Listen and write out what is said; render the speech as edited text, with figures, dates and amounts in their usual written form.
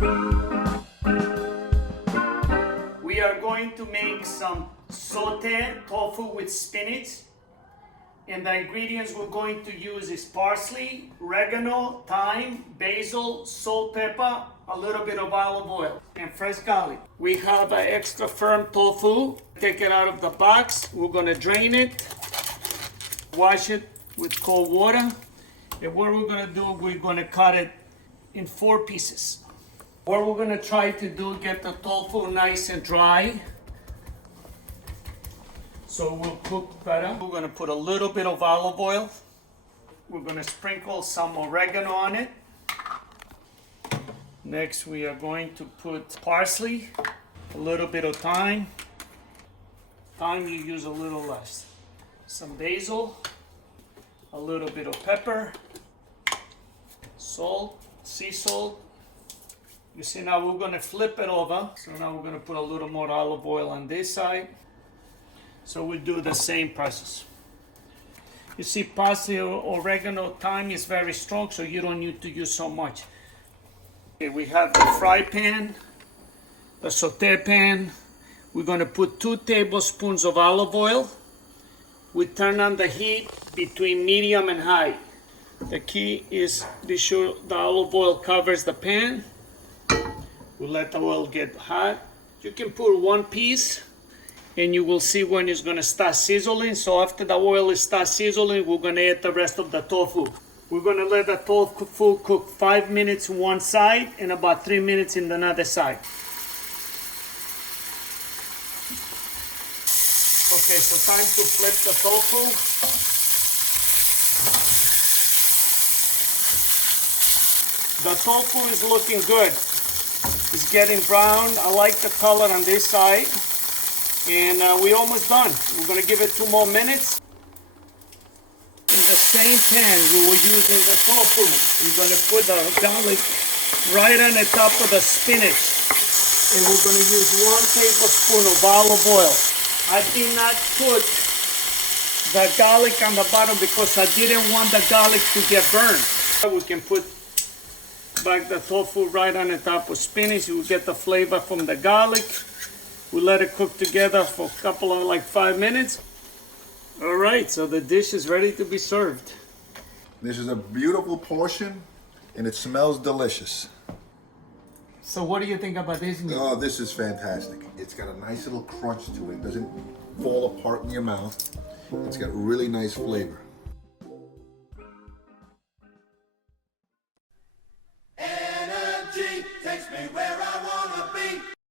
We are going to make some sauteed tofu with spinach. And the ingredients we're going to use is parsley, oregano, thyme, basil, salt, pepper, a little bit of olive oil, and fresh garlic. We have an extra firm tofu. Take it out of the box. We're gonna drain it, wash it with cold water. And what we're gonna do, we're gonna cut it in 4 pieces. What we're gonna try to do, get the tofu nice and dry. So we'll cook better. We're gonna put a little bit of olive oil. We're gonna sprinkle some oregano on it. Next, we are going to put parsley, a little bit of thyme. Thyme you use a little less. Some basil, a little bit of pepper, salt, sea salt. You see, now we're gonna flip it over. So now we're gonna put a little more olive oil on this side. So we do the same process. You see, parsley, oregano, thyme is very strong, so you don't need to use so much. Okay, we have the fry pan, the saute pan. We're gonna put 2 tablespoons of olive oil. We turn on the heat between medium and high. The key is be sure the olive oil covers the pan. We let the oil get hot. You can put 1 piece, and you will see when it's gonna start sizzling. So after the oil starts sizzling, we're gonna add the rest of the tofu. We're gonna let the tofu cook 5 minutes on one side and about 3 minutes in another side. Okay, so time to flip the tofu. The tofu is looking good. It's getting brown. I like the color on this side. And we're almost done. We're gonna give it 2 more minutes. In the same pan we were using the tofu, we're gonna put the garlic right on the top of the spinach. And we're gonna use 1 tablespoon of olive oil. I did not put the garlic on the bottom because I didn't want the garlic to get burned. We can put back the tofu right on the top of spinach. You will get the flavor from the garlic. We let it cook together for a couple of 5 minutes. All right, so the dish is ready to be served. This is a beautiful portion and it smells delicious. So what do you think about this meal? Oh, this is fantastic. It's got a nice little crunch to it. It doesn't fall apart in your mouth. It's got really nice flavor. Energy takes me where